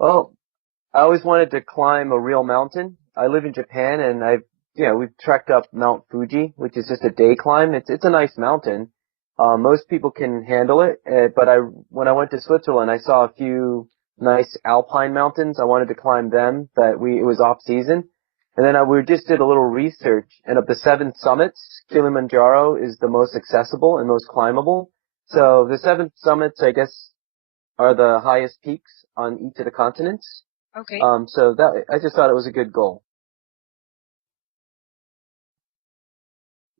Well, I always wanted to climb a real mountain. I live in Japan and we've trekked up Mount Fuji, which is just a day climb. It's a nice mountain. Most people can handle it, but when I went to Switzerland, I saw a few nice alpine mountains. I wanted to climb them, but it was off season. And then we just did a little research, and of the seven summits, Kilimanjaro is the most accessible and most climbable. Oh, So the seven summits, I guess, are the highest peaks on each of the continents. okay. So that I just thought it was a good goal.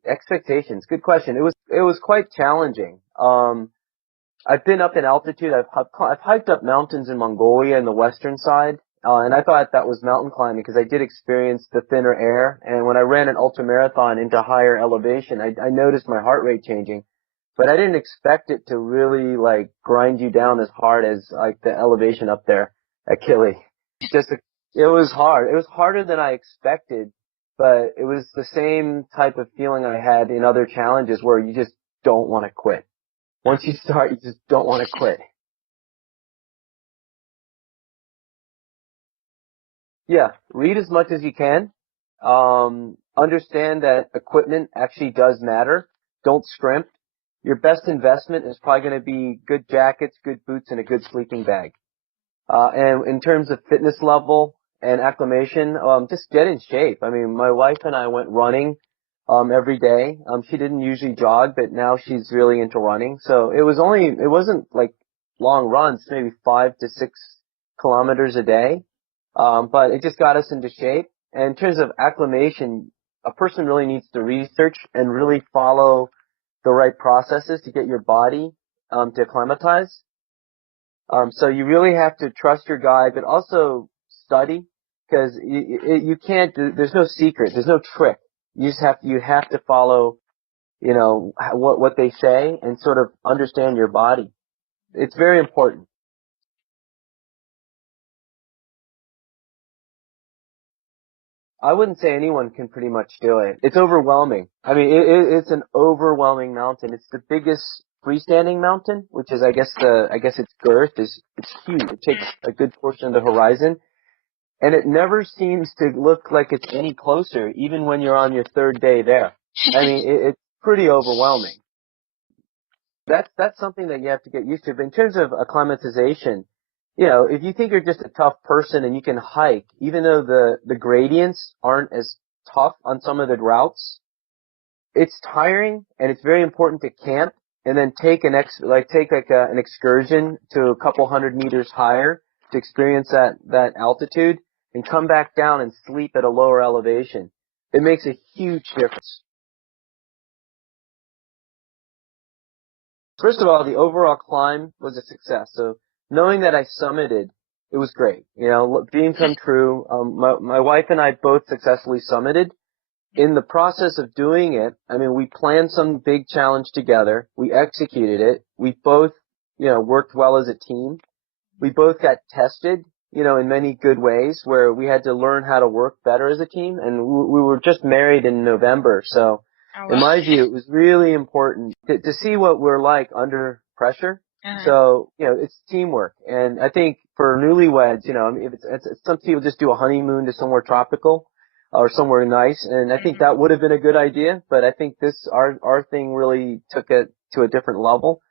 Expectations, good question. It was quite challenging. I've been up in altitude. I've hiked up mountains in Mongolia in the western side, and I thought that was mountain climbing because I did experience the thinner air. And when I ran an ultramarathon into higher elevation, I noticed my heart rate changing, but I didn't expect it to really like grind you down as hard as like the elevation up there at Kili. Just it was hard. It was harder than I expected, but it was the same type of feeling I had in other challenges where you just don't want to quit. Once you start, you just don't want to quit. Yeah, read as much as you can. Understand that equipment actually does matter. Don't scrimp. Your best investment is probably going to be good jackets, good boots, and a good sleeping bag. And in terms of fitness level and acclimation, just get in shape. I mean, my wife and I went running, every day. She didn't usually jog, but now she's really into running. So it wasn't like long runs, maybe 5 to 6 kilometers a day. But it just got us into shape. And in terms of acclimation, a person really needs to research and really follow the right processes to get your body, to acclimatize. So you really have to trust your guide, but also study because you can't. There's no secret. There's no trick. You have to follow, what they say and sort of understand your body. It's very important. I wouldn't say anyone can pretty much do it. It's overwhelming. I mean, it's an overwhelming mountain. It's the biggest freestanding mountain, which is, I guess its girth is, it's huge. It takes a good portion of the horizon. And it never seems to look like it's any closer, even when you're on your third day there. I mean, it's pretty overwhelming. That's something that you have to get used to. But in terms of acclimatization, if you think you're just a tough person and you can hike, even though the gradients aren't as tough on some of the routes, it's tiring and it's very important to camp and then take an excursion to a couple 100 meters higher to experience that altitude and come back down and sleep at a lower elevation. It makes a huge difference. First of all, the overall climb was a success. So knowing that I summited, it was great. Dream come true. My wife and I both successfully summited. In the process of doing it, I mean, we planned some big challenge together. We executed it. We both, worked well as a team. We both got tested, in many good ways where we had to learn how to work better as a team. And we were just married in November. So Oh, in well. my view, it was really important to see what we're like under pressure. Uh-huh. So, it's teamwork. And I think for newlyweds, I mean, if some people just do a honeymoon to somewhere tropical or somewhere nice. And I think Mhm. that would have been a good idea. But I think our thing really took it to a different level.